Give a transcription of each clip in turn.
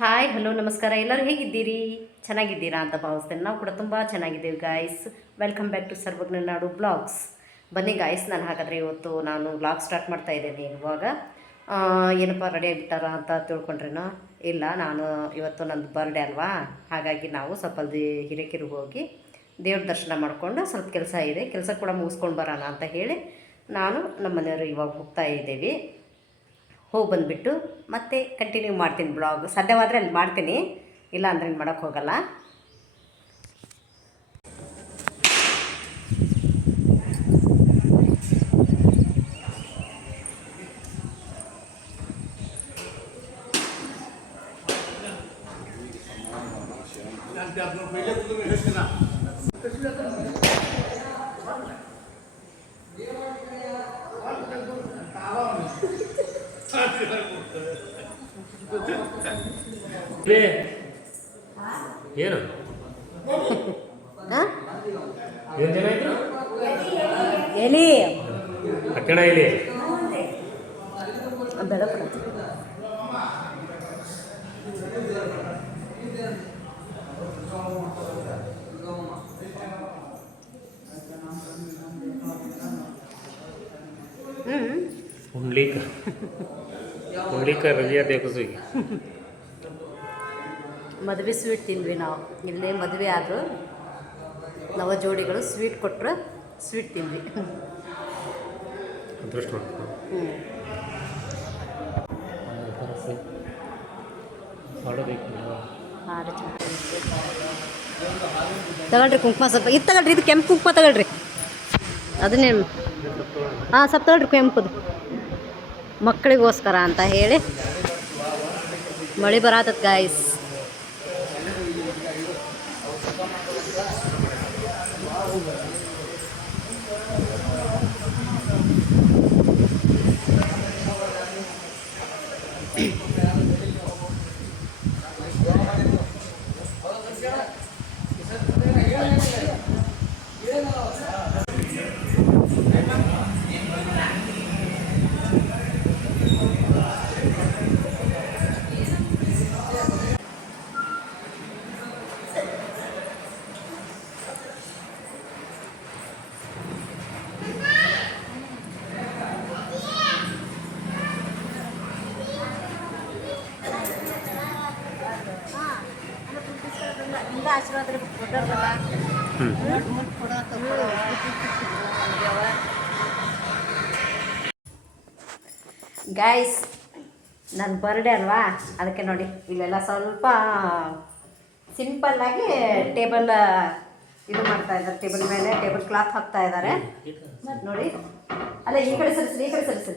Hi hello ನಮಸ್ಕಾರ. ಎಲ್ಲರೂ ಹೇಗಿದ್ದೀರಿ? ಚೆನ್ನಾಗಿದ್ದೀರಾ ಅಂತ ಭಾವಿಸ್ತೇನೆ. ನಾವು ಕೂಡ ತುಂಬ ಚೆನ್ನಾಗಿದ್ದೀವಿ guys. Welcome back to Sarvajna Nadu blogs. ಬನ್ನಿ ಗಾಯ್ಸ್, ನಾನು ಹಾಗಾದರೆ ಇವತ್ತು ನಾನು ಬ್ಲಾಗ್ ಸ್ಟಾರ್ಟ್ ಮಾಡ್ತಾ ಇದ್ದೇನೆ. ಇವಾಗ ಏನಪ್ಪ ರೆಡಿ ಆಗಿಬಿಟ್ಟಾರ ಅಂತ ತಿಳ್ಕೊಂಡ್ರೇನೋ? ಇಲ್ಲ, ನಾನು ಇವತ್ತು ನಂದು ಬರ್ಡೇ ಅಲ್ವಾ, ಹಾಗಾಗಿ ನಾವು ಸ್ವಲ್ಪ ಹಿರೇಕೆರೆಗೆ ಹೋಗಿ ದೇವ್ರ ದರ್ಶನ ಮಾಡಿಕೊಂಡು ಸ್ವಲ್ಪ ಕೆಲಸ ಇದೆ, ಕೆಲಸ ಕೂಡ ಮುಗಿಸ್ಕೊಂಡು ಬರೋಣ ಅಂತ ಹೇಳಿ ನಾನು ನಮ್ಮ ಮನೆಯವರು ಇವಾಗ ಹೋಗ್ತಾ ಇದ್ದೀವಿ. ಹೋಗಿ ಬಂದುಬಿಟ್ಟು ಮತ್ತೆ ಕಂಟಿನ್ಯೂ ಮಾಡ್ತೀನಿ ಬ್ಲಾಗ್. ಸಾಧ್ಯವಾದರೆ ಅಲ್ಲಿ ಮಾಡ್ತೀನಿ, ಇಲ್ಲ ಅಂದರೆ ಏನು ಮಾಡೋಕ್ಕೆ ಹೋಗಲ್ಲ. ಏನು ಏನು ಜನ ಇದ್ರು ಎಲಿ ಅಕ್ಕಣ ಇಲ್ಲಿ ಬೆಳಕು ಪುಂಡ್ಲಿಕ ರವಿಯ ದೇವಸಿಗೆ ಮದುವೆ ಸ್ವೀಟ್ ತಿಂದ್ವಿ ನಾವು. ಇಲ್ಲೇ ಮದುವೆ ಆದರೂ ನವ ಜೋಡಿಗಳು ಸ್ವೀಟ್ ಕೊಟ್ಟರು, ಸ್ವೀಟ್ ತಿಂದ್ವಿ. ಅದೃಷ್ಟ ತಗೊಳ್ರಿ ಕುಂಕುಮ ಸ್ವಲ್ಪ ಇದು ತಗೊಳ್ರಿ, ಇದು ಕೆಂಪು ಕುಂಕುಮ ತಗೊಳ್ರಿ, ಅದನ್ನೇ ಸ್ವಲ್ಪ ತಗೊಳ್ರಿ ಕೆಂಪುದು, ಮಕ್ಕಳಿಗೋಸ್ಕರ ಅಂತ ಹೇಳಿ. ಮಳೆ ಬರತ್ತದ ಗಾಯ್ಸ್. ಗಾಯ್ಸ್, ನನ್ನ ಬರ್ಡೇ ಅಲ್ವಾ, ಅದಕ್ಕೆ ನೋಡಿ ಇಲ್ಲೆಲ್ಲ ಸ್ವಲ್ಪ ಸಿಂಪಲ್ಲಾಗಿ ಟೇಬಲ್ ಇದು ಮಾಡ್ತಾ ಇದ್ದಾರೆ. ಟೇಬಲ್ ಮೇಲೆ ಟೇಬಲ್ ಕ್ಲಾತ್ ಹಾಕ್ತಾ ಇದ್ದಾರೆ ನೋಡಿ. ಅಲ್ಲ, ಈ ಕಡೆ ಸರಿಸಿ, ಈ ಕಡೆ ಸರಿಸಿ.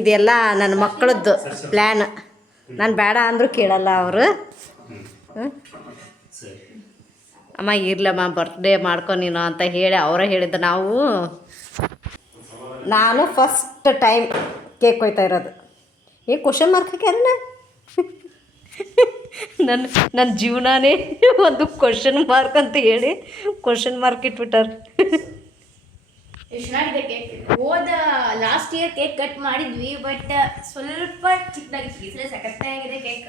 ಇದೆಲ್ಲ ನನ್ನ ಮಕ್ಕಳದ್ದು ಪ್ಲ್ಯಾನ್. ನಾನು ಬೇಡ ಅಂದರೂ ಕೇಳಲ್ಲ ಅವರು. ಅಮ್ಮ ಇರ್ಲಮ್ಮ ಬರ್ತ್ಡೇ ಮಾಡ್ಕೊ ನೀನು ಅಂತ ಹೇಳಿ ಅವರೇ ಹೇಳಿದ್ದು. ನಾನು ಫಸ್ಟ್ ಟೈಮ್ ಕೇಕ್ ಕೊಯ್ತಾ ಇರೋದು. ಕ್ವಶನ್ ಮಾರ್ಕ್ ಹಾಕ್ಯಾರಣ್ಣ. ನನ್ನ ಜೀವನನೇ ಒಂದು ಕ್ವಶನ್ ಮಾರ್ಕ್ ಅಂತ ಹೇಳಿ ಕ್ವಶನ್ ಮಾರ್ಕ್ ಇಟ್ಬಿಟ್ಟಾರೆ. ಎಷ್ಟು ಚೆನ್ನಾಗಿದೆ cake. Last year cake cut ಮಾಡಿದ್ವಿ, ಬಟ್ ಸ್ವಲ್ಪ ಚಿಕ್ಕದಾಗಿತ್ತು. ಈ ಸಲ ಸಖತ್ತಾಗಿದೆ ಕೇಕ್.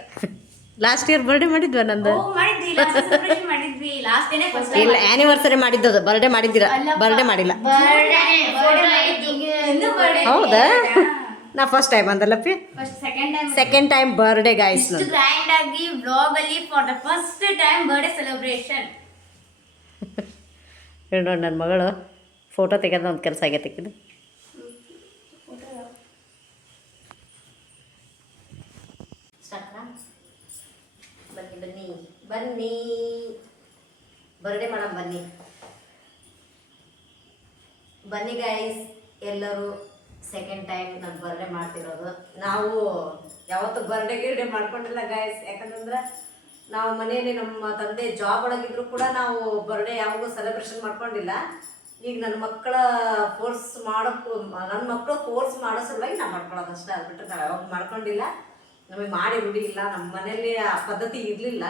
ಲಾಸ್ಟ್ ಇಯರ್ ಬರ್ಡೇ ಮಾಡಿದ್ವಾ ನಂದು? ಮಾಡಿದ್ವಿ ಲಾಸ್ಟ್ ಡೇನೇ ಫಸ್ಟ್. ಇಲ್ಲ, ಆ್ಯನಿವರ್ಸರಿ ಮಾಡಿದ್ದು, ಬರ್ಡೇ ಮಾಡಿದ್ದೀರಾ? ಬರ್ಡೇ ಮಾಡಿಲ್ಲ. ಹೌದಾ? ನಾ ಫಸ್ಟ್ ಟೈಮ್ ಅಂದಲ್ಲಪ್ಪಿ, second time birthday guys. Grand ಆಗಿ ವ್ಲಾಗ್ ಅಲ್ಲಿ for the first time birthday celebration. ಹೇಳಿ ನೋಡಿ, ನನ್ನ ಮಗಳು ಫೋಟೋ ತೆಗೆದ ಒಂದು ಕೆಲಸ ಆಗೈತೆ. ಇದು ಬನ್ನಿ ಬನ್ನಿ ಬನ್ನಿ, ಬರ್ಡೇ ಮಾಡೋಣ ಬನ್ನಿ. ಬನ್ನಿ ಗಾಯ್ಸ್, ಎಲ್ಲರೂ ಸೆಕೆಂಡ್ ಟೈಮ್ ನಾನು ಬರ್ಡೇ ಮಾಡ್ತಿರೋದು. ನಾವು ಯಾವತ್ತೂ ಗಿರ್ಡೇ ಮಾಡ್ಕೊಂಡಿಲ್ಲ ಗಾಯ್ಸ್. ಯಾಕಂತಂದ್ರೆ ನಾವು ಮನೆಯಲ್ಲಿ ನಮ್ಮ ತಂದೆ ಜಾಬ್ ಒಳಗಿದ್ರು ಕೂಡ ನಾವು ಬರ್ಡೇ ಯಾವಾಗೂ ಸೆಲೆಬ್ರೇಷನ್ ಮಾಡ್ಕೊಂಡಿಲ್ಲ. ಈಗ ನನ್ನ ಮಕ್ಕಳು ಫೋರ್ಸ್ ಮಾಡೋ ಸಲುವಾಗಿ ನಾವು ಮಾಡ್ಕೊಳ್ಳೋದು ಅಷ್ಟೇ. ಅದು ಬಿಟ್ಟರೆ ನಾವು ಯಾವಾಗ ಮಾಡ್ಕೊಂಡಿಲ್ಲ, ನಮಗೆ ಮಾಡಿ ರೂಢಿ ಇಲ್ಲ. ನಮ್ಮ ಮನೆಯಲ್ಲಿ ಆ ಪದ್ಧತಿ ಇರಲಿಲ್ಲ,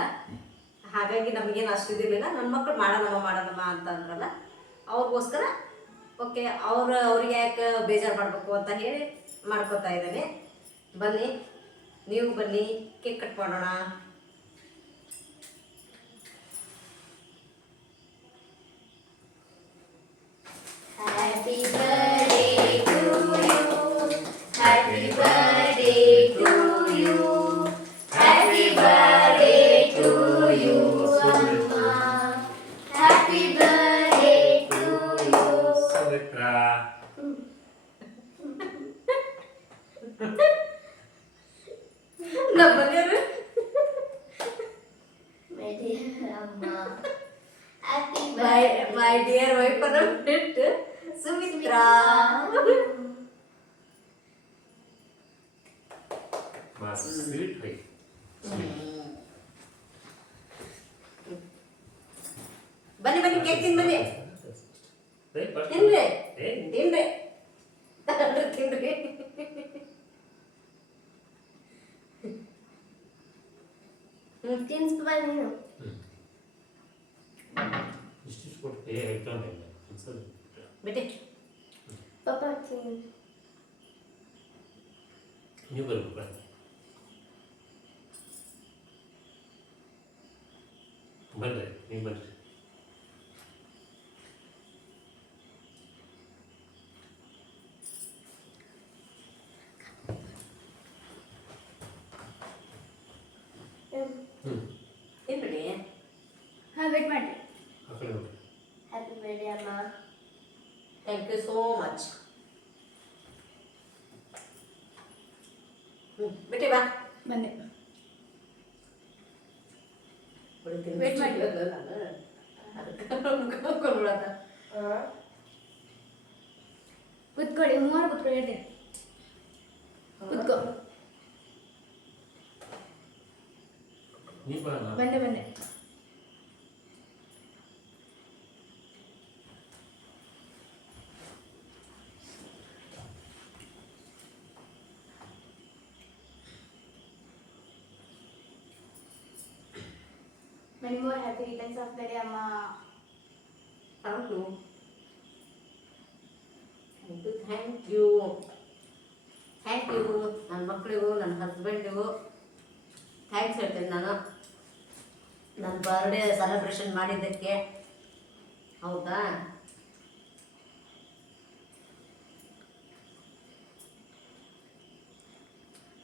ಹಾಗಾಗಿ ನಮಗೇನು ಅಷ್ಟು ಇದಿರಲಿಲ್ಲ. ನನ್ನ ಮಕ್ಕಳು ಮಾಡೋಣಮ್ಮ ಅಂತ ಅಂದ್ರಲ್ಲ, ಅವ್ರಿಗೋಸ್ಕರ ಓಕೆ ಅವ್ರಿಗೆ ಯಾಕೆ ಬೇಜಾರು ಮಾಡಬೇಕು ಅಂತ ಹೇಳಿ ಮಾಡ್ಕೊತಾ ಇದ್ದೇನೆ. ಬನ್ನಿ, ನೀವು ಬನ್ನಿ, ಕೇಕ್ ಕಟ್ ಮಾಡೋಣ. Happy birthday to you. Happy birthday to you. Happy birthday to you, Amma. Happy birthday to you. Sumitra. ನಮ್ಮ ಮನೆಯವರು My dear Amma. Happy my birthday. Dear wife friend Sumitra. Sweet hi. ಬನ್ನಿ ಬನ್ನಿ, ಕೇಕ್ ತಿನ್ ಬನ್ನಿ. ಏ, first- ತಿನ್ರಿ ಏ, ತಿನ್ರಿ ತಿನ್ರಿ. ತಿನ್ಸ್ಕೊ ಬಾ ನೀನು. ಇಷ್ಟಿಷ್ಟು ಕೊಟ್ಟು ಏ ಇಟ್ಕೊಂಡಿಲ್ಲ ಅನ್ಸಲ್ಲ. ಬಿಟ್ಟಿ ಪಾಪ ತಿನ್ನು. ನೀವು ಬರ್ಬೇಕು. ಬನ್ರಿ, ನೀವು ಬನ್ರಿ. ಏನ್ ಬಿಡಿ. ಹಾಂ ವೇಟ್ ಮಾಡಿ. ಆ ಕಡೆ ನೋಡಿ. Happy birthday Amma. Thank you so much. ಬಿಟ್ಟಿ ಬಾ. ಬನ್ನಿ. ಬಿಡ್ತೀನಿ. Wait ಮಾಡಿ. ಕುತ್ಕೊಳ್ಳಿ, ಮೂವರು ಕುತ್ಕೊಳ್ಳಿ, ಹೇಳ್ತೀನಿ. ಕುತ್ಕೋ. ನೀವು ಬಾ. ಬಂದೆ ಬಂದೆ. Many more happy returns of the day, Amma. Thank you. Thank you. Thank you. ನನ್ನ ಮಕ್ಕಳಿಗೂ ನನ್ನ ಹಸ್ಬೆಂಡಿಗೂ ಥ್ಯಾಂಕ್ಸ್ ಹೇಳ್ತೀನಿ ನಾನು, ನನ್ನ ಬರ್ಡೇ ಸೆಲೆಬ್ರೇಷನ್ ಮಾಡಿದ್ದಕ್ಕೆ. ಹೌದಾ?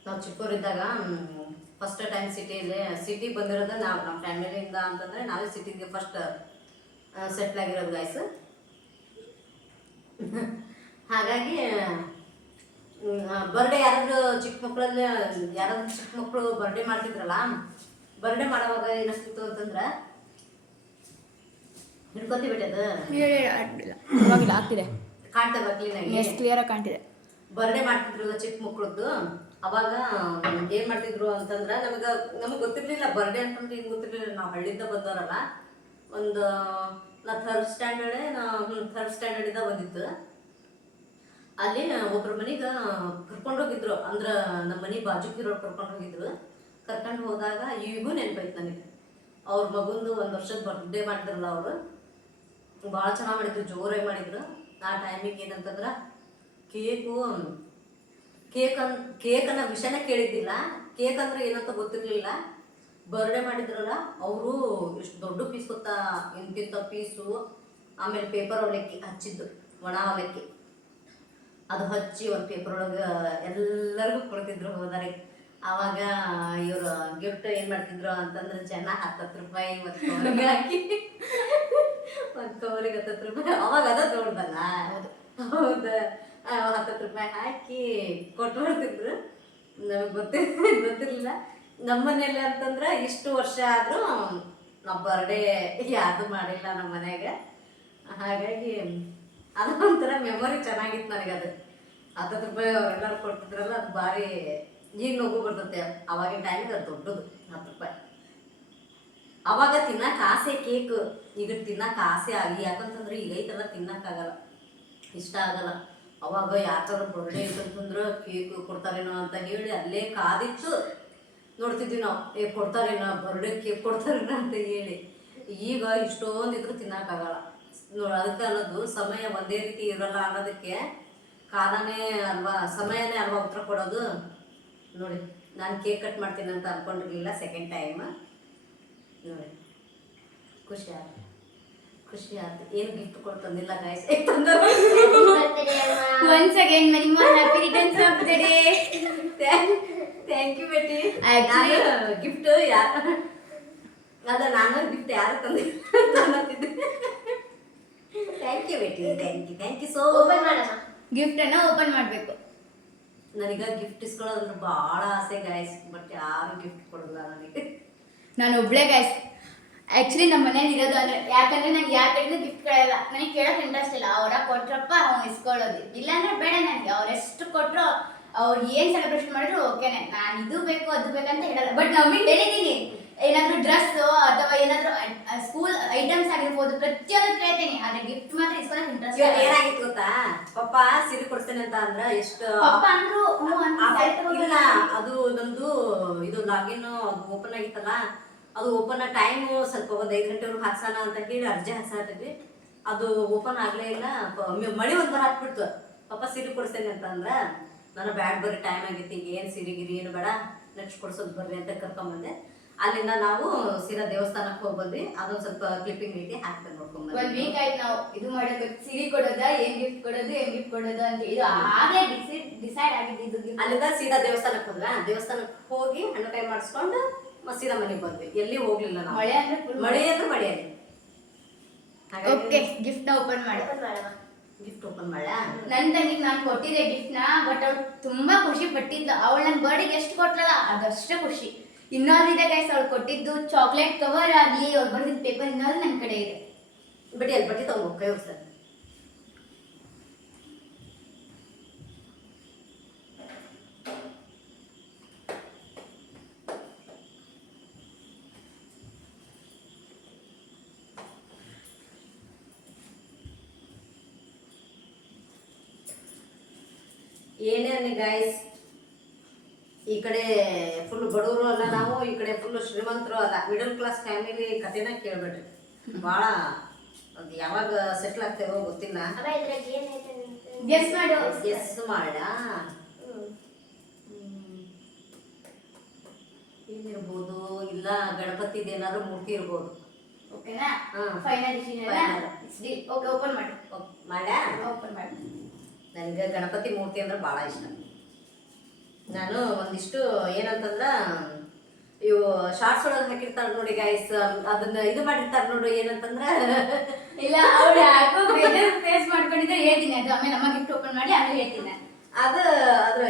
ನಾವು ಚಿಕ್ಕವರಿದ್ದಾಗ ಫಸ್ಟ್ ಟೈಮ್ ಸಿಟಿ ಬಂದಿರೋದು ನಾವು ನಮ್ಮ ಫ್ಯಾಮಿಲಿಯಿಂದ ಅಂತಂದರೆ ನಾವೇ ಸಿಟಿಗೆ ಫಸ್ಟ್ ಸೆಟ್ಲ್ ಆಗಿರೋದು ಗಾಯ್ಸ್. ಹಾಗಾಗಿ ಬರ್ಡೇ ಯಾರಾದರೂ ಚಿಕ್ಕ ಮಕ್ಕಳಲ್ಲಿ ಯಾರಾದ್ರೂ ಚಿಕ್ಕ ಮಕ್ಕಳು ಬರ್ಡೇ ಮಾಡ್ತಿದ್ರಲ್ಲ, ಬರ್ಡೇ ಮಾಡೋವಾಗ ಏನಾಗ್ತಿತ್ತು ಅಂತಂದ್ರೆ ಹಿಡ್ಕೊತೀವಿ ಅದು ಹೇಳಿ ಅಡ್ಡಿಲ್ಲ, ಪರವಾಗಿಲ್ಲ, ಆಗ್ತಿದೆ. ಕಾಣ್ತೇವೆ ಕ್ಲೀನಾಗಿ. ಎಸ್ ಕ್ಲಿಯರಾಗಿ ಕಾಣ್ತಿದೆ. ಬರ್ಡೇ ಮಾಡ್ತಿದ್ರಲ್ಲ ಚಿಕ್ಕ ಮಕ್ಕಳದ್ದು, ಅವಾಗ ಏನು ಮಾಡ್ತಿದ್ರು ಅಂತಂದ್ರೆ ನಮಗೆ ಗೊತ್ತಿರಲಿಲ್ಲ ಬರ್ಡೇ ಅಂತಂದ್ರೆ ಹಿಂಗೆ ಗೊತ್ತಿರಲಿಲ್ಲ. ನಾವು ಹಳ್ಳಿಯಿಂದ ಬಂದವರಲ್ಲ, ಒಂದು ನಾ ಥರ್ಡ್ ಸ್ಟ್ಯಾಂಡರ್ಡಿಂದ ಬಂದಿತ್ತು. ಅಲ್ಲಿ ಒಬ್ರ ಮನೆಗೆ ಕರ್ಕೊಂಡೋಗಿದ್ರು, ಅಂದ್ರೆ ನಮ್ಮ ಮನೆ ಬಾಜುಕಿರೋರು ಕರ್ಕೊಂಡೋಗಿದ್ರು. ಕರ್ಕೊಂಡು ಹೋದಾಗ ಈಗೂ ನೆನಪೈತೆ ನನಗೆ. ಅವ್ರ ಮಗುಂದು 1 ವರ್ಷದ ಬರ್ಡೇ ಮಾಡಿದ್ರಲ್ಲ, ಅವರು ಭಾಳ ಚೆನ್ನಾಗಿ ಮಾಡಿದ್ರು, ಜೋರಾಗಿ ಮಾಡಿದ್ರು. ಆ ಟೈಮಿಗೆ ಏನಂತಂದ್ರೆ ಕೇಕ್ ಅನ್ನೋ ವಿಷಯನೇ ಕೇಳಿದ್ದಿಲ್ಲ. ಕೇಕ್ ಅಂದ್ರೆ ಏನಂತ ಗೊತ್ತಿರಲಿಲ್ಲ. ಬರ್ಡೇ ಮಾಡಿದ್ರಲ್ಲ ಅವರು ಎಷ್ಟು ದೊಡ್ಡ ಪೀಸ್ ಗೊತ್ತಾ, ಇಂತಿಂಥ ಪೀಸು. ಆಮೇಲೆ ಪೇಪರ್ ಅವಲಕ್ಕಿ ಹಚ್ಚಿದ್ದು, ಒಣ ಅವಲಕ್ಕಿ ಅದು ಹಚ್ಚಿ ಒಂದು ಪೇಪರ್ ಒಳಗೆ ಎಲ್ಲರಿಗೂ ಕೊಡ್ತಿದ್ರು ಹೋದರೆ. ಆವಾಗ ಇವರು ಗಿಫ್ಟ್ ಏನು ಮಾಡ್ತಿದ್ರು ಅಂತಂದ್ರೆ ಜನ 10 ರೂಪಾಯಿ ಒಂದು ಕವರಿಗೆ ಹಾಕಿ, ಒಂದು ಕವರಿಗೆ 10 ರೂಪಾಯಿ, ಅವಾಗ ಅದ ದೊಡ್ಡದಲ್ಲ. ಹೌದು, 10 ರೂಪಾಯಿ ಹಾಕಿ ಕೊಟ್ಟು ಬರ್ತಿದ್ರು. ನಮಗೆ ಗೊತ್ತಿರಲಿಲ್ಲ. ನಮ್ಮ ಮನೇಲಿ ಅಂತಂದ್ರೆ ಇಷ್ಟು ವರ್ಷ ಆದರೂ ನಾವು ಬರ್ಡೇ ಯಾವುದು ಮಾಡಿಲ್ಲ ನಮ್ಮ ಮನೆಯಾಗ. ಹಾಗಾಗಿ ಅದೊಂಥರ ಮೆಮೊರಿ ಚೆನ್ನಾಗಿತ್ತು ನನಗೆ. ಅದು 10 ರೂಪಾಯಿ ಅವರೆಲ್ಲರೂ ಕೊಡ್ತಿದ್ರಲ್ಲ, ಅದು ಭಾರಿ ಈಗ ನಗು ಬರ್ತೈತೆ. ಅವಾಗಿನ ಟೈಮಿಗೆ ಅದು ದೊಡ್ಡದು 10 ರೂಪಾಯಿ. ಅವಾಗ ತಿನ್ನಕ್ಕೆ ಆಸೆ ಕೇಕ್, ಈಗ ತಿನ್ನಕ್ಕೆ ಆಸೆ ಆಗಿ, ಯಾಕಂತಂದ್ರೆ ಈಗ ಐತಲ್ಲ ತಿನ್ನಕ್ಕಾಗಲ್ಲ, ಇಷ್ಟ ಆಗಲ್ಲ. ಅವಾಗ ಯಾರ ಬರ್ಡೇ ಐತಂತಂದ್ರೆ ಕೇಕ್ ಕೊಡ್ತಾರೇನೋ ಅಂತ ಹೇಳಿ ಅಲ್ಲೇ ಕಾದಿತ್ತು ನೋಡ್ತಿದ್ವಿ ನಾವು. ಕೊಡ್ತಾರೇನೋ ಬರ್ಡೇ ಕೇಕ್ ಕೊಡ್ತಾರೇನೋ ಅಂತ ಹೇಳಿ. ಈಗ ಇಷ್ಟೊಂದಿದ್ರು ತಿನ್ನಕ್ಕಾಗಲ್ಲ. ಅದಕ್ಕೆ ಅನ್ನೋದು ಸಮಯ ಒಂದೇ ರೀತಿ ಇರಲ್ಲ ಅನ್ನೋದಕ್ಕೆ ಕಾಲನೇ ಅಲ್ವಾ, ಸಮಯನೇ ಅಲ್ವಾ ಉತ್ತರ ಕೊಡೋದು. ನೋಡಿ, ನಾನು ಕೇಕ್ ಕಟ್ ಮಾಡ್ತೀನಿ ಅಂತ ಅಂದ್ಕೊಂಡಿರಲಿಲ್ಲ, ಸೆಕೆಂಡ್ ಟೈಮ್. ನೋಡಿ, ಖುಷಿ ಆಯ್ತು, ಖುಷಿ ಆಯ್ತು. ಏನು ಗಿಫ್ಟ್ ಕೊಡ್ತಂದಿಲ್ಲ guys, once again many more happy returns of the day. Thank you ಬೇಟಿ. ಗಿಫ್ಟ್ ಯಾರು ನಾನು ಗಿಫ್ಟ್ ಯಾರು ತಂದಿದ್ದೆ. ಥ್ಯಾಂಕ್ ಯು ಬೇಟಿ, thank you so much. Gift ಅನ್ನ ಓಪನ್ ಮಾಡಬೇಕು. ನನಗೆ ಗಿಫ್ಟ್ ಇಸ್ಕೊಳ್ಳೋದಂದ್ರೆ ಭಾಳ ಆಸೆ ಗಾಯ್ಸ್, ಬಟ್ ಯಾರು ಗಿಫ್ಟ್ ಕೊಡಲ್ಲ ನನಗೆ. ನಾನು ಒಬ್ಳೆ ಗೈಸ್. ಆ್ಯಕ್ಚುಲಿ ನಮ್ಮ ಮನೇಲಿ ಇರೋದು ಅಂದರೆ, ಯಾಕಂದರೆ ನಂಗೆ ಯಾರ ಕಡೆಯಿಂದ ಗಿಫ್ಟ್ ಕೇಳಲ್ಲ, ನನಗೆ ಕೇಳೋಕೆ ಇಂಟ್ರೆಸ್ಟ್ ಇಲ್ಲ. ಅವರ ಕೊಟ್ರಪ್ಪ ಅವ್ನು ಇಸ್ಕೊಳ್ಳೋದು, ಇಲ್ಲಾಂದ್ರೆ ಬೇಡ. ನನಗೆ ಅವ್ರು ಎಷ್ಟು ಕೊಟ್ಟರು, ಅವ್ರು ಏನು ಸೆಲೆಬ್ರೇಷನ್ ಮಾಡಿದ್ರು ಓಕೆನೆ. ನಾನು ಇದು ಬೇಕು ಅದು ಬೇಕಂತ ಹೇಳಲ್ಲ. ಬಟ್ ನಮಗೆ ಹೇಳಿದ್ದೀನಿ, ಏನಾದರೂ ಡ್ರೆಸ್ಸು ಅಥವಾ ಏನಾದರೂ ಸ್ಕೂಲ್ ಐಟಮ್ಸ್ ಆಗಿರ್ಬೋದು, ಪ್ರತಿಯೊಂದು ಕೇಳ್ತೀನಿ. ಆದರೆ ಗಿಫ್ಟ್ ಮಾತ್ರ ಇಸ್ಕೊಳ್ಳೋಕೆ ಇಂಟ್ರೆಸ್ಟ್ ಇಲ್ಲ. ಏನಾಗಿತ್ತು ಗೊತ್ತಾ, ಪಪ್ಪ ಸೀರೆ ಕೊಡ್ತೇನೆ ಅಂತ ಅಂದ್ರೆ ಎಷ್ಟು ಪಪ್ಪ ಅಂದ್ರು ಇಲ್ಲ, ಅದು ನಮ್ದು ಇದು ಲಾಗಿನ್ ಅದು ಓಪನ್ ಆಗಿತ್ತಲ್ಲ, ಅದು ಓಪನ್ ಟೈಮು ಸ್ವಲ್ಪ ಒಂದು 5 ಗಂಟೆವರೆಗೂ ಹಾಕ್ಸೋಣ ಅಂತ ಹೇಳಿ ಅರ್ಜಿ ಹಾಕ್ಸಾತಿದ್ವಿ. ಅದು ಓಪನ್ ಆಗಲೇ ಇಲ್ಲ. ಮಳಿ ಒಂದು ಬರ ಹಾಕ್ಬಿಡ್ತು. ಪಪ್ಪ ಸೀರೆ ಕೊಡಿಸ್ತೇನೆ ಅಂತ ಅಂದ್ರೆ, ನಾನು ಬ್ಯಾಡ್ ಬರ್ರಿ, ಟೈಮ್ ಆಗೈತಿ, ಈಗ ಏನು ಸೀರೆ ಗಿರಿ ಏನು ಬೇಡ, ನೆಕ್ಸ್ಟ್ ಕೊಡ್ಸೋದು ಬರ್ರಿ ಅಂತ ಕರ್ಕೊಂಬಂದೆ. ಅಲ್ಲಿಂದ ನಾವು ಸೀರಾ ದೇವಸ್ಥಾನಕ್ಕೆ ಹೋಗಿ ಬಂದ್ವಿ. ಅದೊಂದು ಸ್ವಲ್ಪ ಕ್ಲಿಪ್ಪಿಂಗ್ ಐತಿ, ಹಾಕ್ತೇನೆ ನೋಡ್ಕೊಂಡ್ಬಂದ್ವಿ. 1 ವೀಕ್ ಆಯ್ತು ನಾವು ಇದು ಮಾಡೋದು, ಸೀರೆ ಕೊಡೋದಾ, ಏನ್ ಗಿಫ್ಟ್ ಕೊಡೋದು ಅಂತ. ಇದು ಆಗಲೇ ಡಿಸೈಡ್ ಆಗಿದ್ದು. ಅಲ್ಲಿಂದ ಸೀದಾ ದೇವಸ್ಥಾನಕ್ಕೆ ಹೋದ್ವಾ, ದೇವಸ್ಥಾನಕ್ಕೆ ಹೋಗಿ ಹಣ್ಣು ಕೈ ಮಾಡಿಸ್ಕೊಂಡು ಸೀದಾ ಮನೆಗೆ ಬಂದ್ವಿ. ಎಲ್ಲಿ ಹೋಗ್ಲಿಲ್ಲ ನಾವು. ಮಳೆ ಅಂದ್ರೆ ಮಳೆಯಲ್ಲಿ. ಓಕೆ, ಗಿಫ್ಟ್ ನ ಓಪನ್ ಮಾಡಿ. ಗಿಫ್ಟ್ ಓಪನ್ ಮಾಡ. ನನ್ನ ತಂಗಿಗೆ ನಾನು ಕೊಟ್ಟಿದ್ದೆ ಗಿಫ್ಟ್ ನ, ಬಟ್ ಅವಳು ತುಂಬಾ ಖುಷಿ ಪಟ್ಟಿದ್ಲು. ಅವಳು ನನ್ನ ಬರ್ಡೇಗೆ ಎಷ್ಟು ಕೊಟ್ಟಲ್ಲ ಅದಷ್ಟೇ ಖುಷಿ. ಇನ್ನೊಂದು ಇದೆ ಗೈಸ್, ಅವಳು ಕೊಟ್ಟಿದ್ದು ಚಾಕ್ಲೇಟ್ ಕವರ್ ಆಗಲಿ, ಅವ್ಳು ಬರ್ದಿದ್ದ ಪೇಪರ್ ಇನ್ನೊಂದು ನನ್ನ ಕಡೆ ಇದೆ. ಬಟ್ ಎಲ್ಲಿ ಬಟ್ಟಿ ತಗೊಂಡು ಕೈ ಹೋಗ್ತಾರೆ. ಏನೇ ಗೈಸ್, ಈ ಕಡೆ ಫುಲ್ ಬಡವರು ಅಲ್ಲ ನಾವು, ಈ ಕಡೆ ಫುಲ್ ಶ್ರೀಮಂತರು ಅಲ್ಲ. ಮಿಡಲ್ ಕ್ಲಾಸ್ ಫ್ಯಾಮಿಲಿ ಕಥೆನ ಕೇಳ್ಬೇಡ್ರಿ, ಭಾಳ ಅದು ಯಾವಾಗ ಸೆಟ್ಲ್ ಆಗ್ತೇವೋ ಗೊತ್ತಿಲ್ಲ. ಗೆಸ್ ಮಾಡು. ಗೆಸ್ ಮಾಡ. ಏನಿರ್ಬೋದು, ಇಲ್ಲ ಗಣಪತಿದು ಏನಾದ್ರು ಮೂರ್ತಿ ಇರ್ಬೋದು. ಓಕೆನಾ? ಹಾ. Final decision. ಓಕೆ, ಓಪನ್ ಮಾಡು. ಮಾಡ. ಓಪನ್ ಮಾಡು. ನನಗೆ ಗಣಪತಿ ಮೂರ್ತಿ ಅಂದ್ರೆ ಭಾಳ ಇಷ್ಟ. ನಾನು ಒಂದಿಷ್ಟು ಏನಂತಂದ್ರೆ, ಇವು ಶಾರ್ಟ್ಸ್ ಒಳಗೆ ಹಾಕಿರ್ತಾರೆ ನೋಡಿ ಗೈಸ್, ಅದನ್ನ ಇದು ಮಾಡಿರ್ತಾರೆ ನೋಡು, ಏನಂತಂದ್ರೆ ಇಲ್ಲ, ಅವಳು ಯಾಕೋ ಬೇಜಾರು ಫೇಸ್ ಮಾಡ್ಕೊಂಡಿದ್ರೆ ಹೇಳ್ತೀನಿ. ಅದು ಆಮೇಲೆ ಅಮ್ಮ ಗಿಫ್ಟ್ ಓಪನ್ ಮಾಡಿ ಆಮೇಲೆ ಹೇಳ್ತೀನಿ. ಅದ್ರ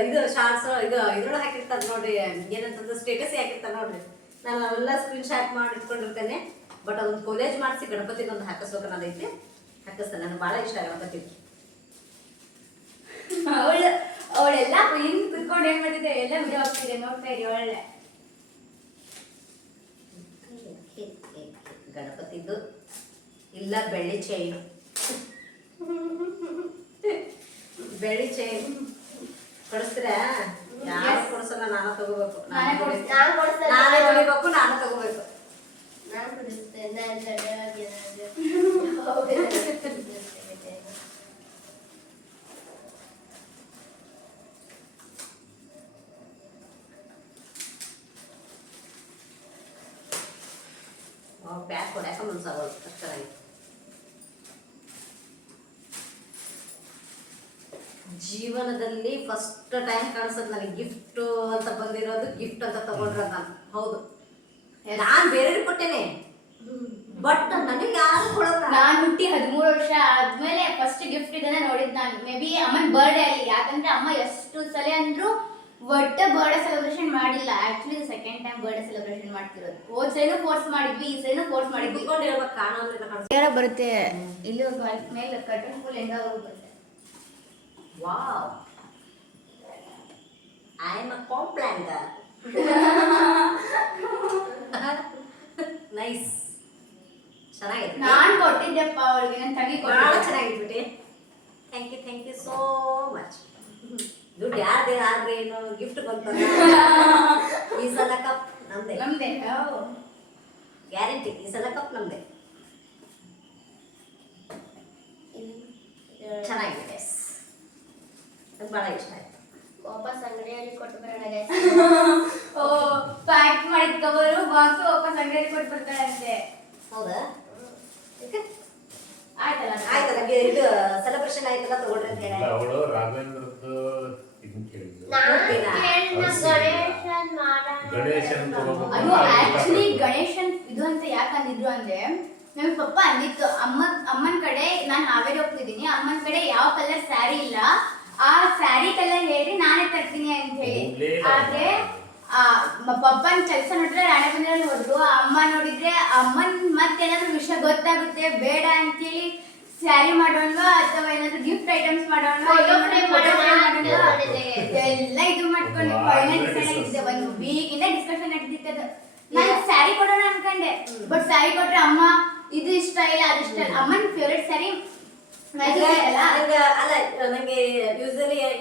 ಇದು ಶಾರ್ಟ್ಸ್ ಇದ್ರೊಳಗೆ ಹಾಕಿರ್ತಾರೆ ನೋಡ್ರಿ, ಏನಂತಂದ್ರೆ ಸ್ಟೇಟಸ್ ಹಾಕಿರ್ತಾರೆ ನೋಡ್ರಿ. ನಾನು ಅವೆಲ್ಲ ಸ್ಕ್ರೀನ್ ಶಾಟ್ ಮಾಡಿ ಇಟ್ಕೊಂಡಿರ್ತೇನೆ. ಬಟ್ ಅದೊಂದು ಕೊಲೇಜ್ ಮಾಡಿಸಿ ಗಣಪತಿದೊಂದು ಹಾಕಿಸ್ಬೇಕನ್ನೋದೈತಿ, ಹಾಕಿಸ್ತೇನೆ. ನನಗೆ ಭಾಳ ಇಷ್ಟ ಗಣಪತಿ. ಅವಳೆಲ್ಲ ಹಿಂಗ್ ಕುತ್ಕೊಂಡು ಏನ್ ಮಾಡಿದೆ ಎಲ್ಲ ವಿಡಿಯೋ ಆಗ್ತಿದೆ, ನೋಡ್ತಾ ಇರಿ. ಒಳ್ಳೆ ಗಣಪತಿದ್ದು ಇಲ್ಲ, ಬೆಳ್ಳಿ ಚೈನ್. ಬೆಳ್ಳಿ ಚೈನ್ ಕೊಡಿಸ್ತೀರಾ? ಯಾರು ಕೊಡಿಸಲ್ಲ, ನಾನು ತಗೋಬೇಕು. ನಾನೇ ದುಡಿಬೇಕು, ನಾನು ತಗೋಬೇಕು. ಪ್ಯಾಕ್ ಕೊಡಾಕ ಮನ್ಸಾಗಲ್ಲ ಅಷ್ಟರಾಗಿ. ಜೀವನದಲ್ಲಿ ಫಸ್ಟ್ ಟೈಮ್ ಕಾಣಿಸೋದು ನನಗೆ ಗಿಫ್ಟ್ ಅಂತ ಬಂದಿರೋದು, ಗಿಫ್ಟ್ ಅಂತ ತಗೊಂಡ್ರ ನಾನು. ಹೌದು, ನಾನು ಬೇರೆಯವ್ರಿಗೆ ಕೊಟ್ಟೇನೆ, ಬಟ್ ನನಗೆ ಯಾರು ಕೊಡಲ್ಲ. ನಾನು ಹುಟ್ಟಿ 13 ವರ್ಷ ಆದ್ಮೇಲೆ ಫಸ್ಟ್ ಗಿಫ್ಟ್ ಇದನ್ನ ನೋಡಿದ್ ನಾನು. ಮೇ ಬಿ ಅಮ್ಮನ ಬರ್ಡೇ ಅಲ್ಲಿ, ಯಾಕಂದ್ರೆ ಅಮ್ಮ ಎಷ್ಟು ಸಲ ಅಂದ್ರು ಒಟ್ಟ ಬರ್ಡೇ ಸೆಲೆಬ್ರೇಷನ್ ಮಾಡಿಲ್ಲ. Actually second time birthday celebration ಮಾಡ್ತಿರೋದು. ಹೋದ್ ಸೈನು ಫೋರ್ಸ್ ಮಾಡಿದ್ವಿ, ಈ ಸೈನು ಫೋರ್ಸ್ ಮಾಡಿದ್ವಿ. ಬರುತ್ತೆ ಇಲ್ಲಿ ಮೇಲೆ ಕಟನ್ ಫುಲ್ ಹೆಂಗಾದ್ರು ಬರುತ್ತೆ. ವಾವ್, ಐ ಆಮ್ ಅ ಕಾಂಪ್ಲಾಂಟರ್. ನೈಸ್, ಚೆನ್ನಾಗಿದೆ. ನಾನು ಕೊಟ್ಟಿದ್ದೆಪ್ಪ ಅವಳಿಗೆ, ನನ್ನ ತಂಗಿ ಭಾಳ ಕೊಟ್ಟಿದ್ದೆ. ಚೆನ್ನಾಗಿದ್ಬಿಟ್ಟೆ. Thank you so much. ದುಡ್ಡು ಯಾರ್ದೇ ಆದ್ರೆ ಏನು ಗಿಫ್ಟ್ ಬಂತಲ್ಲ, ಈ ಸಲ ಕಪ್ ನಮ್ದೆ. ಗ್ಯಾರಂಟಿ, ಈ ಸಲ ಕಪ್ ನಮ್ದೆ. ಚೆನ್ನಾಗಿದೆ. ನಂಗೆ ಭಾಳ ಇಷ್ಟ ಆಯ್ತು. ವಾಪಸ್ ಅಂಗಡಿಯಲ್ಲಿ ಕೊಟ್ಟು ಬರೋಣ guys. ಓ ಪ್ಯಾಕ್ ಮಾಡಿದ ಕವರು ಬಾಕ್ಸ್ ವಾಪಸ್ ಅಂಗಡಿಯಲ್ಲಿ ಕೊಟ್ಟು ಬರ್ತಾಳಂತೆ. ಹೌದಾ? ಆಯ್ತಲ್ಲ ಆಯ್ತು, ನನಗೆ ಇದು ಸೆಲೆಬ್ರೇಷನ್ ಆಯ್ತಲ್ಲ ತಗೊಳ್ರಿ ಅಂತ ಹೇಳಿ. ಅವಳು ರಾಘವೇಂದ್ರದ್ದು ಇದನ್ನ ಕೇಳಿದ್ಲು. ಗಣೇಶನ್ ತಗೋಬೇಕು. ಅದು ಆಕ್ಚುಲಿ ಗಣೇಶನ್ ಇದು ಅಂತ ಯಾಕೆ ಅಂದಿದ್ರು ಅಂದ್ರೆ ನಮ್ ಪಪ್ಪ ಅಂದಿತ್ತು ಅಮ್ಮನ ಕಡೆ ನಾನು ಹಾವೇರಿ ಹೋಗ್ತಿದ್ದೀನಿ, ಅಮ್ಮನ ಕಡೆ ಯಾವ ಕಲರ್ ಸ್ಯಾರಿ ಇಲ್ಲ, ಆ ಸ್ಯಾರಿ ಕಲರ್ ಹೇಳ್ರಿ ನಾನೇ ತರ್ತೀನಿ ಅಂತ ಹೇಳಿ. ಆದ್ರೆ ಪಪ್ಪನ ಕೆಲಸ ನೋಡಿದ್ರೆ ರಾಣೆಬೆನ್ನೂರಲ್ಲಿ ಹೋದ್ರು, ಅಮ್ಮ ನೋಡಿದ್ರೆ ಅಮ್ಮನ್ ಮತ್ತೇನಾದ್ರು ವಿಷಯ ಗೊತ್ತಾಗುತ್ತೆ ಬೇಡ ಅಂತೇಳಿ ಸ್ಯಾರಿ ಮಾಡೋಣ ಅಥವಾ ಏನಾದ್ರು ಗಿಫ್ಟ್ ಐಟಮ್ಸ್ ಮಾಡೋಣ ಎಲ್ಲ ಇದು ಮಾಡ್ಕೊಂಡು ಫೈನಲ್ ಡಿಸೈಡ್ ಆಗಿದ್ದೆ. ಒಂದು ವೀಕಿಂದ ಡಿಸ್ಕಷನ್ ನಡೆದಿತ್ತು. ನಾನು ಸ್ಯಾರಿ ಕೊಡೋಣ ಅನ್ಕೊಂಡೆ, ಬಟ್ ಸ್ಯಾರಿ ಕೊಟ್ರೆ ಅಮ್ಮ ಇದು ಇಷ್ಟ ಇಲ್ಲ ಅದು ಇಷ್ಟ ಇಲ್ಲ. ಅಮ್ಮನ ಫೇವ್ರೆಟ್ ಸ್ಯಾರಿ ನಂಗೆ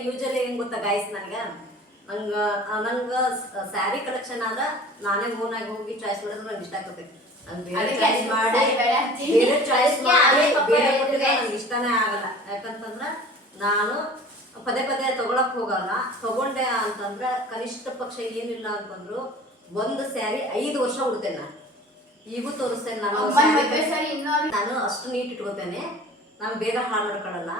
ಯೂಶಲಿ ಹೆಂಗ್ ಗೊತ್ತಾ ಗಾಯ್ಸ್, ನಂಗೆ ಸ್ಯಾರಿ ಕಲೆಕ್ಷನ್ ಆದ ನಾನೇ ಓನಾಗಿ ಹೋಗಿ ಚಾಯ್ಸ್ ಮಾಡಿದ್ರೆ ನಂಗೆ ಇಷ್ಟ ಆಗ್ತದೆ. ಬೇರೆ ಚಾಯ್ಸ್ ಮಾಡಿ ಬೇರೆ ಕೊಟ್ಟಿದ್ರೆ ನಂಗೆ ಇಷ್ಟನೇ ಆಗಲ್ಲ. ಯಾಕಂತಂದ್ರೆ ನಾನು ಪದೇ ಪದೇ ತಗೊಳಕ್ ಹೋಗಲ್ಲ. ತಗೊಂಡೆ ಅಂತಂದ್ರೆ ಕನಿಷ್ಠ ಪಕ್ಷ ಏನಿಲ್ಲ ಅಂತಂದ್ರು ಒಂದು ಸ್ಯಾರಿ 5 ವರ್ಷ ಉಡ್ತೇನೆ. ನಾನು ಈಗೂ ತೋರಿಸ್ತೇನೆ. ನಾನು ಅಷ್ಟು ನೀಟ್ ಇಟ್ಕೋತೇನೆ. ನಾನು ಬೇಗ ಹಾಳು ಮಾಡ್ಕೊಳ್ಳಲ್ಲ.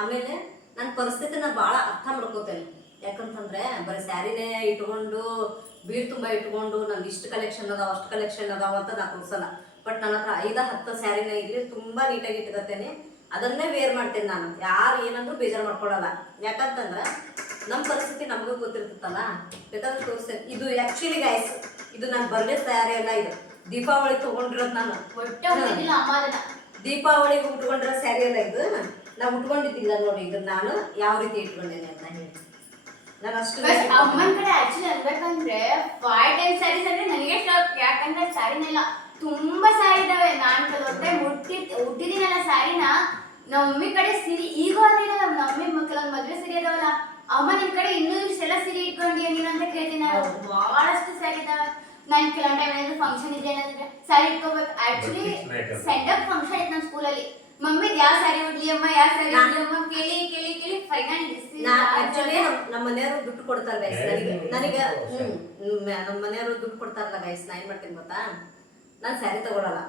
ಆಮೇಲೆ ನನ್ನ ಪರಿಸ್ಥಿತಿನ ಭಾಳ ಅರ್ಥ ಮಾಡ್ಕೋತೇನೆ. ಯಾಕಂತಂದ್ರೆ ಬರೀ ಸ್ಯಾರಿನೇ ಇಟ್ಕೊಂಡು ಬೀಡ್ ತುಂಬ ಇಟ್ಕೊಂಡು ನಂಗೆ ಇಷ್ಟು ಕಲೆಕ್ಷನ್ ಅದಾವ ಅಷ್ಟು ಕಲೆಕ್ಷನ್ ಅದಾವ ಅಂತ ನಾನು ತೋರಿಸಲ್ಲ. ಬಟ್ ನನ್ನ ಹತ್ರ 5-10 ಸ್ಯಾರಿನ ಇಲ್ಲಿ ತುಂಬ ನೀಟಾಗಿ ಇಟ್ಕೋತೇನೆ. ಅದನ್ನೇ ವೇರ್ ಮಾಡ್ತೇನೆ. ನಾನು ಯಾರು ಏನಂದ್ರೂ ಬೇಜಾರು ಮಾಡ್ಕೊಳ್ಳಲ್ಲ. ಯಾಕಂತಂದ್ರೆ ನಮ್ಮ ಪರಿಸ್ಥಿತಿ ನಮಗೂ ಗೊತ್ತಿರ್ತದಲ್ಲ. ಬೇಕಾದ್ರೆ ತೋರಿಸ್ತೇನೆ. ಇದು ಆ್ಯಕ್ಚುಲಿ ಗೈಸ್ ಇದು ನಾನು ಬರ್ಡೇ ಸ್ಯಾರಿ ಎಲ್ಲ ಇದು ದೀಪಾವಳಿ ತೊಗೊಂಡಿರೋದು. ನಾನು ದೀಪಾವಳಿಗೆ ಉಟ್ಕೊಂಡಿರೋ ಸ್ಯಾರಿ ಎಲ್ಲ ಇದು ನಾವು ಉಟ್ಕೊಂಡಿದ್ದಿಲ್ಲ ನೋಡಿ. ಇದನ್ನ ನಾನು ಯಾವ ರೀತಿ ಇಟ್ಕೊಂಡೇನೆ ಅಂತ ಹೇಳಿ ನಾನು ಅಷ್ಟು ಅಮ್ಮನ ಕಡೆ ಆಕ್ಚುಲಿ ಅನ್ಬೇಕಂದ್ರೆ 5 ಟೈಮ್ ಸ್ಯಾರೀಸ್ ಅಂದ್ರೆ ನನಗೆ ಶಾಕ್. ಯಾಕಂದ್ರೆ ಸ್ಯಾರಿನೆಲ್ಲ ತುಂಬಾ ಸ್ಯಾರಿ ಇದಾವೆ. ನಾನು ಕೆಲವೊಂದೇ ಹುಟ್ಟಿದಿನಲ್ಲ ಸ್ಯಾರಿನ ನಮ್ಮ ಮಮ್ಮಿ ಕಡೆ ಸೀರೆ ಈಗ ಅದಿರಲ್ಲ. ನಮ್ಮ ಮಮ್ಮಿ ಕೆಲವೊಂದು ಮದುವೆ ಸೀರೆ ಇದಾವಲ್ಲ, ಅಮ್ಮ ನಿನ್ ಕಡೆ ಇನ್ನೂ ಇಷ್ಟೆಲ್ಲ ಸೀರೆ ಇಟ್ಕೊಂಡಿ ನೀನು ಅಂತ ಕೇಳ್ತೀನಿ. ನಾನು ಬಹಳಷ್ಟು ಸ್ಯಾರಿ ಇದಾವೆ. ನಾನು ಕೆಲವೊಂದು ಟೈಮ್ ಏನಾದ್ರು ಫಂಕ್ಷನ್ ಇದೆ ಏನಂದ್ರೆ ಸ್ಯಾರಿ ಇಟ್ಕೋಬೇಕು. ಆಕ್ಚುಲಿ ಸೆಂಡ್ ಅಪ್ ಫಂಕ್ಷನ್ ಇತ್ತು ನಮ್ಮ ಸ್ಕೂಲಲ್ಲಿ. ಮಮ್ಮಿ ಯಾವ ಸ್ಯಾರಿ ಉಡ್ಲಿ ಅಮ್ಮ ಯಾವ ಸ್ಯಾರಿ ಉಡ್ಲಿ ಅಮ್ಮ ಕೇಳಿ ಕೇಳಿ ಕೇಳಿ ಫೈನಲ್ ಆಕ್ಚುಲಿ ನಮ್ಮ ಮನೆಯವರು ದುಡ್ಡು ಕೊಡ್ತಾರೆ ಗೈಸ್. ನನಗೆ ನಮ್ಮ ಮನೆಯವರು ದುಡ್ಡು ಕೊಡ್ತಾರಲ್ಲ ಗೈಸ್, ನಾ ಏನ್ ಮಾಡ್ತೀನಿ ಗೊತ್ತಾ, ನಾನು ಸ್ಯಾರಿ ತಗೊಳಲ್ಲ.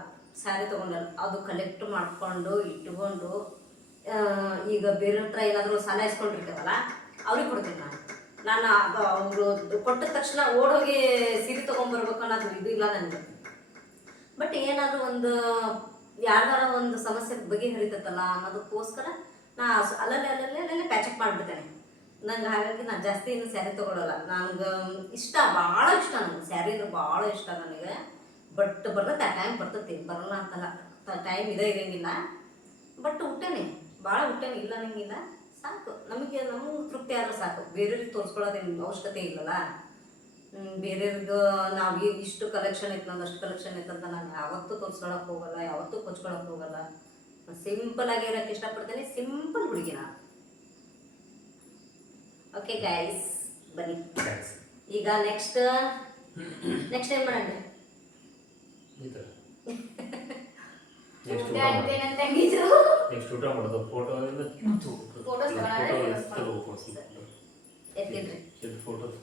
ಅದು ಕಲೆಕ್ಟ್ ಮಾಡ್ಕೊಂಡು ಇಟ್ಕೊಂಡು ಈಗ ಬೇರೆ ಹತ್ರ ಏನಾದರೂ ಸಾಲ ಇಸ್ಕೊಂಡಿರ್ತಾರಲ್ಲ ಅವ್ರಿಗೆ ಕೊಡ್ತೀನಿ. ನಾನು ಅವರು ಕೊಟ್ಟ ತಕ್ಷಣ ಓಡೋಗಿ ಸೀರೆ ತೊಗೊಂಡ್ಬರ್ಬೇಕು ಅನ್ನೋದು ಇದು ಇಲ್ಲ ನನಗೆ. ಬಟ್ ಏನಾದರೂ ಒಂದು ಯಾರ್ದಾರ ಒಂದು ಸಮಸ್ಯೆ ಬಗೆಹರಿತತ್ತಲ್ಲ ಅನ್ನೋದಕ್ಕೋಸ್ಕರ ನಾ ಅಲ್ಲಲ್ಲೇ ಪ್ಯಾಚಪ್ ಮಾಡಿಬಿಡ್ತೇನೆ. ನಂಗೆ ಹಾಗಾಗಿ ನಾನು ಜಾಸ್ತಿ ಇನ್ನು ಸ್ಯಾರಿ ತೊಗೊಳ್ಳಲ್ಲ. ನನಗೆ ಇಷ್ಟ, ಭಾಳ ಇಷ್ಟ. ನನಗೆ ಸ್ಯಾರಿ ಅಂದ್ರೆ ಭಾಳ ಇಷ್ಟ ನನಗೆ. ಬಟ್ ಬರ್ತೈತೆ ಆ ಟೈಮ್ ಬರ್ತೈತಿ, ಬರಲ್ಲ ಅಂತಲ್ಲ. ಟೈಮ್ ಇರಂಗಿಲ್ಲ. ಬಟ್ ಹುಟ್ಟೇನೆ ಭಾಳ ಹುಟ್ಟೇನೆ, ಇಲ್ಲ ನಂಗಿಲ್ಲ. ಸಾಕು ನಮಗೆ ತೃಪ್ತಿ ಆದ್ರೆ ಸಾಕು. ಬೇರೆಯವ್ರಿಗೆ ತೋರಿಸ್ಕೊಳ್ಳೋದೇನು ಅವಶ್ಯಕತೆ ಇಲ್ಲಲ್ಲ. ಬೇರೆಯವ್ರಿಗೆ ನಾವು ಇಷ್ಟು ಕಲೆಕ್ಷನ್ ಐತೆ ನಂದು ಅಷ್ಟು ಕಲೆಕ್ಷನ್ ಐತೆ ಅಂತ ನಾನು ಯಾವತ್ತೂ ತೋರಿಸ್ಕೊಳಕ್ಕೆ ಹೋಗಲ್ಲ, ಯಾವತ್ತೂ ಕೊಚ್ಕೊಳಕ್ಕೆ ಹೋಗಲ್ಲ. ಸಿಂಪಲ್ ಆಗಿ ಇರೋಕ್ಕೆ ಇಷ್ಟಪಡ್ತೇನೆ. ಸಿಂಪಲ್ ಹುಡುಗಿ ನಾನು. ಓಕೆ ಗೈಸ್ ಬನ್ನಿ ಈಗ ನೆಕ್ಸ್ಟ್ ಏನು ಮಾಡೋಣ? ನೆಕ್ಸ್ಟ್ ಊಟ ಮಾಡೋದು. ಫೋಟೋ ಎತ್ತಿಡ್ರಿ. ಫೋಟೋಸ್